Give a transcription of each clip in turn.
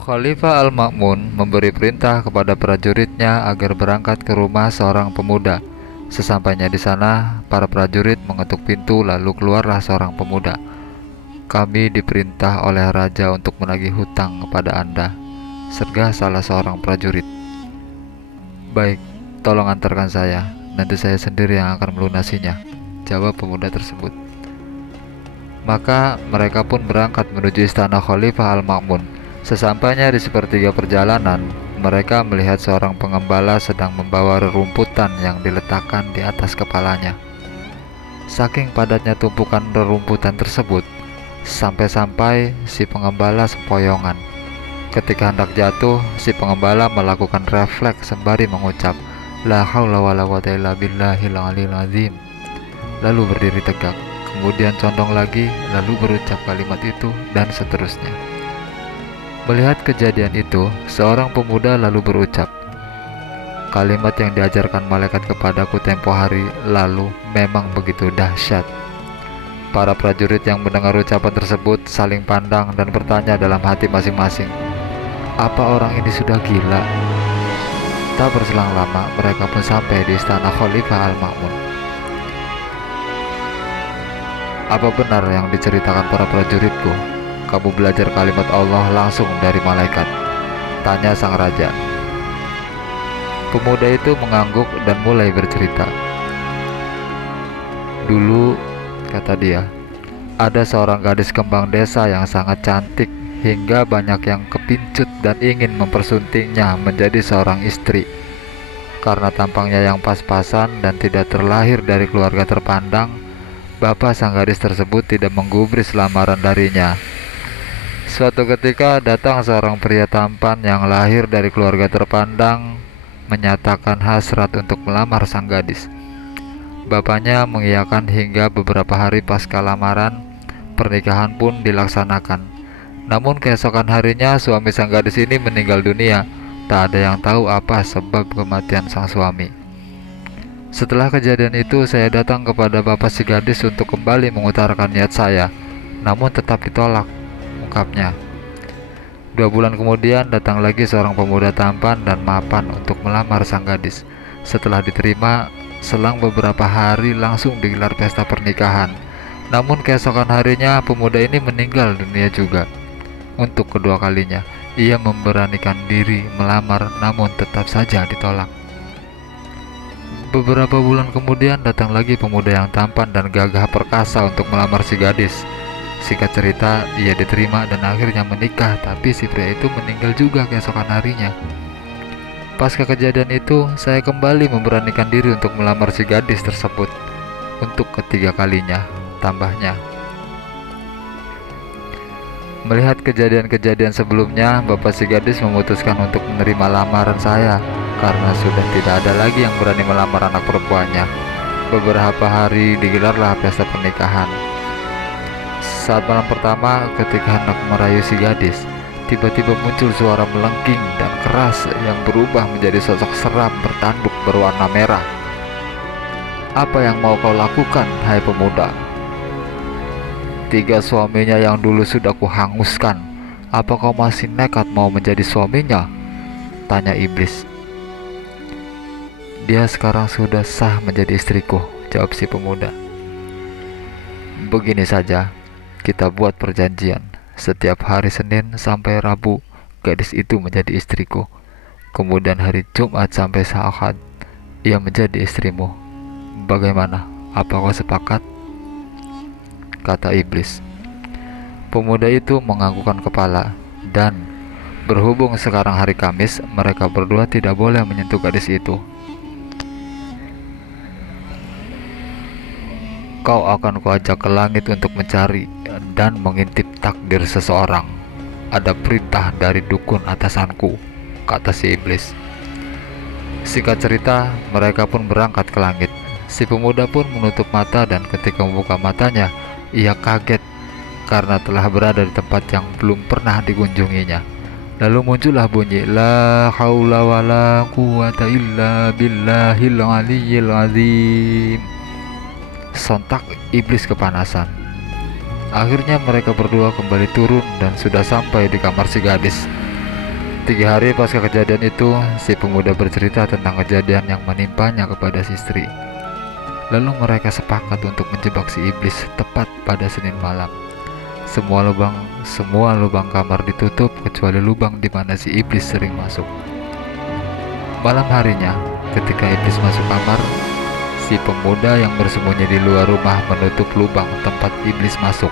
Khalifah Al-Ma'mun memberi perintah kepada prajuritnya agar berangkat ke rumah seorang pemuda. Sesampainya di sana, para prajurit mengetuk pintu lalu keluarlah seorang pemuda. "Kami diperintah oleh raja untuk menagih hutang kepada Anda," sergah salah seorang prajurit. "Baik, tolong antarkan saya. Nanti saya sendiri yang akan melunasinya," jawab pemuda tersebut. Maka mereka pun berangkat menuju istana Khalifah Al-Ma'mun. Sesampainya di sepertiga perjalanan, mereka melihat seorang pengembala sedang membawa rerumputan yang diletakkan di atas kepalanya. Saking padatnya tumpukan rerumputan tersebut, sampai-sampai si pengembala sempoyongan. Ketika hendak jatuh, si pengembala melakukan refleks sembari mengucap, "La haula wala quwata illa billahil aliyil azim." Lalu berdiri tegak, kemudian condong lagi, lalu berucap kalimat itu, dan seterusnya. Melihat kejadian itu, seorang pemuda lalu berucap, "Kalimat yang diajarkan malaikat kepadaku tempo hari lalu memang begitu dahsyat." Para prajurit yang mendengar ucapan tersebut saling pandang dan bertanya dalam hati masing-masing, "Apa orang ini sudah gila?" Tak berselang lama, mereka pun sampai di istana Khalifah Al-Ma'mun. "Apa benar yang diceritakan para prajuritku? Kamu belajar kalimat Allah langsung dari malaikat?" tanya sang raja. Pemuda itu mengangguk dan mulai bercerita. "Dulu," kata dia, "ada seorang gadis kembang desa yang sangat cantik hingga banyak yang kepincut dan ingin mempersuntingnya menjadi seorang istri. Karena tampangnya yang pas-pasan dan tidak terlahir dari keluarga terpandang, bapak sang gadis tersebut tidak menggubris lamaran darinya. Suatu ketika datang seorang pria tampan yang lahir dari keluarga terpandang menyatakan hasrat untuk melamar sang gadis. Bapaknya mengiyakan hingga beberapa hari pasca lamaran, pernikahan pun dilaksanakan. Namun keesokan harinya suami sang gadis ini meninggal dunia. Tak ada yang tahu apa sebab kematian sang suami. Setelah kejadian itu, saya datang kepada bapak si gadis untuk kembali mengutarakan niat saya, namun tetap ditolak," ungkapnya. 2 bulan kemudian datang lagi seorang pemuda tampan dan mapan untuk melamar sang gadis. Setelah diterima, selang beberapa hari langsung digelar pesta pernikahan. Namun keesokan harinya pemuda ini meninggal dunia juga. Untuk kedua kalinya, ia memberanikan diri melamar namun tetap saja ditolak. Beberapa bulan kemudian datang lagi pemuda yang tampan dan gagah perkasa untuk melamar si gadis. Singkat cerita, ia diterima dan akhirnya menikah, tapi si pria itu meninggal juga keesokan harinya. Pasca kejadian itu, saya kembali memberanikan diri untuk melamar si gadis tersebut. Untuk ketiga kalinya, tambahnya. Melihat kejadian-kejadian sebelumnya, bapak si gadis memutuskan untuk menerima lamaran saya karena sudah tidak ada lagi yang berani melamar anak perempuannya. Beberapa hari digelarlah pesta pernikahan. Saat malam pertama, ketika hendak merayu si gadis, tiba-tiba muncul suara melengking dan keras yang berubah menjadi sosok seram bertanduk berwarna merah. "Apa yang mau kau lakukan, hai pemuda? 3 suaminya yang dulu sudah kuhanguskan. Apa kau masih nekat mau menjadi suaminya?" tanya iblis. "Dia sekarang sudah sah menjadi istriku," jawab si pemuda. "Begini saja, kita buat perjanjian. Setiap hari Senin sampai Rabu, gadis itu menjadi istriku. Kemudian hari Jumat sampai Ahad, ia menjadi istrimu. Bagaimana? Apa kau sepakat?" kata iblis. Pemuda itu menganggukkan kepala, dan berhubung sekarang hari Kamis, mereka berdua tidak boleh menyentuh gadis itu. "Kau akan kuajak ke langit untuk mencari dan mengintip takdir seseorang. Ada perintah dari dukun atasanku," kata si iblis. Singkat cerita, mereka pun berangkat ke langit. Si pemuda pun menutup mata dan ketika membuka matanya, ia kaget karena telah berada di tempat yang belum pernah dikunjunginya. Lalu muncullah bunyi, "La haula wala quwata illa billahil aliyil azim." Sontak iblis kepanasan. Akhirnya mereka berdua kembali turun dan sudah sampai di kamar si gadis. 3 hari pasca kejadian itu, si pemuda bercerita tentang kejadian yang menimpanya kepada si istri. Lalu mereka sepakat untuk menjebak si iblis tepat pada Senin malam. Semua lubang kamar ditutup kecuali lubang di mana si iblis sering masuk. Malam harinya, ketika iblis masuk kamar, si pemuda yang bersembunyi di luar rumah menutup lubang tempat iblis masuk,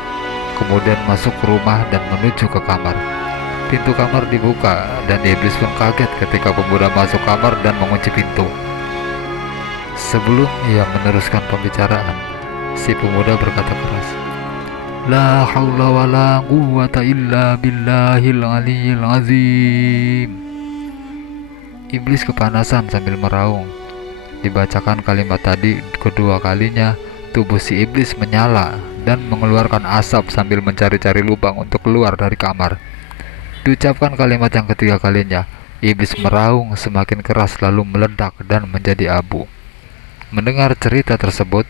kemudian masuk ke rumah dan menuju ke kamar. Pintu kamar dibuka dan iblis pun kaget ketika pemuda masuk kamar dan mengunci pintu. Sebelum ia meneruskan pembicaraan, si pemuda berkata keras, "La haula wa la quwwata illa billahil aliyyil azim." Iblis kepanasan sambil meraung. Dibacakan kalimat tadi kedua kalinya, tubuh si iblis menyala dan mengeluarkan asap sambil mencari-cari lubang untuk keluar dari kamar. Diucapkan kalimat yang ketiga kalinya, iblis meraung semakin keras lalu meledak dan menjadi abu. Mendengar cerita tersebut,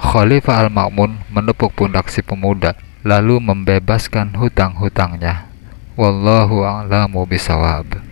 Khalifah Al-Ma'mun menepuk pundak si pemuda lalu membebaskan hutang-hutangnya. Wallahu a'lamu bishawab.